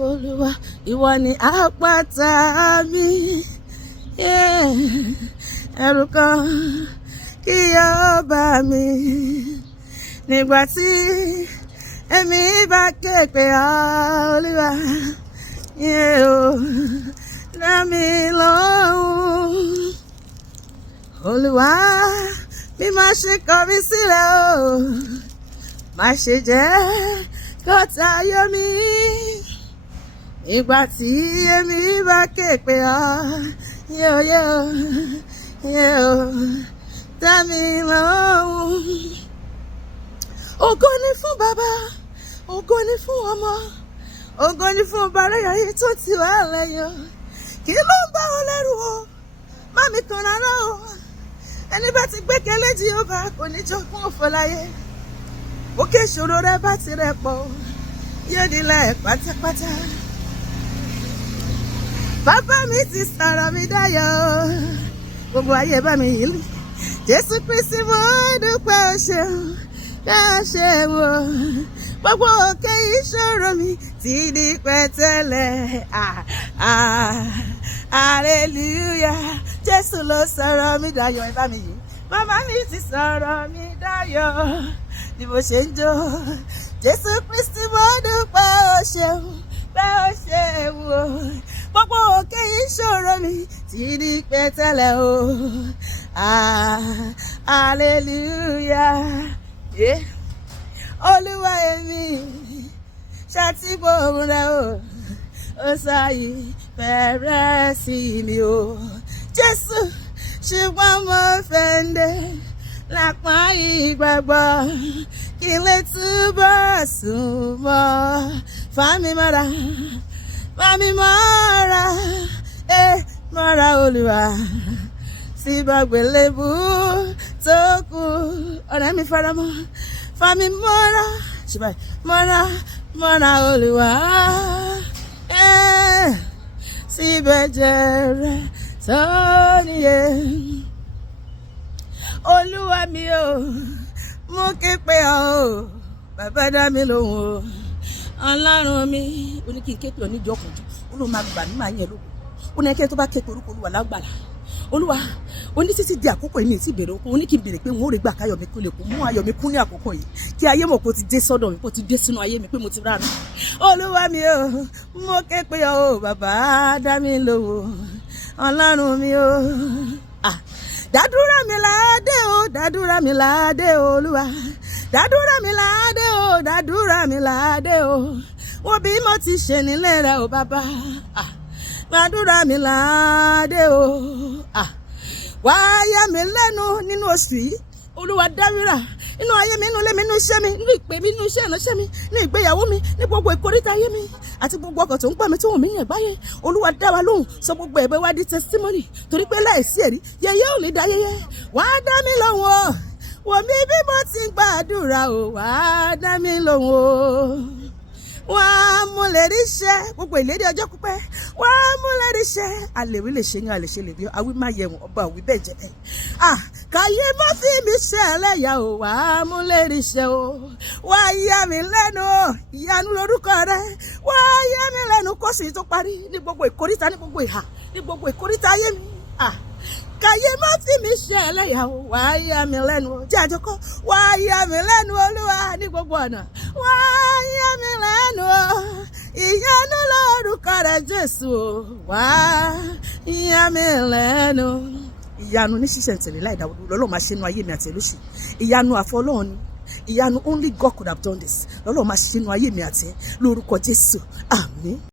Olúwa, ìwọ ni àpáta mi. Ẹ̀rù kan kì yóò bá mi nígbà tí èmi bá ké pe Olúwa. Dá mi lóhùn. Olúwa, bí má ṣe kọ̀ mí sílẹ̀ o, má ṣe jẹ́ kọ́tá yọ mí nígbà tí èmi bá ké pe dá mi lóhùn. Ògo ni fún bàbá, ògo ni fún ọmọ, ògo ni fún ọba ayé tó ti wà lẹ́yìn. Kí ló ń bá wọn lẹ́rù o? Má mi kàn rárá o. Ẹni bá ti gbẹ́kẹ̀lé Jèhófà kò ní jogún òfò láyé. Òkè ìṣòro rẹ bá ti rẹ pọ̀, yóò dilẹ̀ pátápátá. Bàbá mi ti sọ̀rọ̀ mi dayọ̀, gbogbo ayé bá mi yìí. Jésù Kristi mo dúpẹ́ o ṣeun, ká ṣe wò. Gbogbo òkè ìṣòro mi ti di pẹ̀tẹ́lẹ̀. Hallelujah. Jésù ló sọ̀rọ̀ mi dayọ̀, ẹ bá mi yìí. Bàbá mi ti sọ̀rọ̀ mi dayọ̀, ni mo ṣe ń jó. Jésù Kristi mo dúpẹ́ o ṣeun, pé o ṣe wò. Gbogbo òkè ìṣòro mi ti di pẹ̀tẹ́lẹ̀ o. Hallelujah. Olúwa èmi ṣàtìgbòhùn rẹ o, ó sáyé fẹ́rẹ́ sí mi o. Jésù, ṣùgbọ́n mo fẹ́ǹdẹ̀ lápá ìgbàgbọ́, kí n lè túbọ̀ súnmọ́. Fà mí mọ́ra, fà mí mọ́ra, mọ́ra Olúwa, sí gbàgbélébù tó kù. Ọ̀rẹ́ mi faramọ́, fà mí mọ́ra, ṣùgbọ́n mọ́ra Olúwa, sí bẹ̀jẹ̀ rẹ̀ tó níye. Olúwa mi o, mo ké pe ọ́ o, bàbá dá mi lóhùn o. Ọlọ́run mi, ó ní kí n ké pe ọ níjọ́ kọjú, ó ló máa gbà mí máa yẹn lóko. Ó ní ẹkẹ́ tó bá ké pe orúkọ Olúwa lágbàlá. Olúwa, ó ní títí di àkókò yìí ní ìtì ìbẹ̀rẹ̀ oko, ó ní kí n bèrè pé wọ́n ó rí gbà káyọ̀ mi kó lè kó mú ayọ̀ mi kún ní àkókò yìí, kí ayé mọ̀ kó ti dé sọ́dọ̀ mi, kó ti dé sínú ayé mi, pé mo ti rà mí. Olúwa mi o, mo ké pe ọ o, bàbá dá mi lóhùn. Ọlọ́run mi o, dádúrà mi ládé o, dádúrà mi ládé o Olúwa, dádúrà mi ládé o, dádúrà mi ládé o. Wo bí mo ti ṣe nílé rẹ o bàbá, dádúrà mi ládé o. Wá yà mí lẹ́nu nínú oṣù yìí, Olúwa dábìrà nínú ayé mi, nínú ilé mi, nínú iṣẹ́ mi, nínú ìpè mi, nínú iṣẹ́ ìránṣẹ́ mi, ní ìgbéyàwó mi, ní gbogbo ìkóríta ayé mi, àti gbogbo ọkọ̀ tó ń gbà mí tó wù mí ní ẹ̀gbáyé. Olúwa dá wa lóhùn, sọ gbogbo ẹ̀bẹ̀ wa di testimony, torí pé láìsí ẹ̀rí yẹyẹ ò lè dá yẹyẹ. Wá dá mi lóhùn o, wò mí bí mo ti ń gbàdúrà o, wá dá mi lóhùn o. Wá mú lè rí iṣẹ́, gbogbo ìlérí ọjọ́ pípẹ́, wá mú lè rí iṣẹ́. Àlèwí lè ṣe yan, àlè ṣe lè bí awí má yẹ wọn, ọba òwí bẹ́ẹ̀ jẹ́ kàyé má fi mi ṣe ẹlẹ́yà o, wá mú lè rí iṣẹ́ o. Wá yà mí lẹ́nu o, ìyanu lórúkọ rẹ, wá yà mí lẹ́nu kó sì tó parí ní gbogbo ìkóríta, ní gbogbo ìhà, ní gbogbo ìkóríta ayé mi. Kàyé má fi mi ṣe ẹlẹ́yà o, wá yà mí lẹ́nu o. Jẹ́ àjọkọ́, wá yà mí lẹ́nu Olúwa ní gbogbo ọ̀nà, wá yà mí lẹ́nu o. Ìyanu lórúkọ rẹ Jésù o, wá yà mí lẹ́nu. Ìyanu ní ṣíṣẹ̀ tẹ̀lé láì dáwọ́ dúró lọ́lọ́ máa ṣe inú ayé mi àti ẹlòṣì. Ìyanu àfọlọ́run ni, ìyanu only God could have done this. Lọ́lọ́ máa ṣe inú ayé mi àti ẹ lórúkọ Jésù, àmín.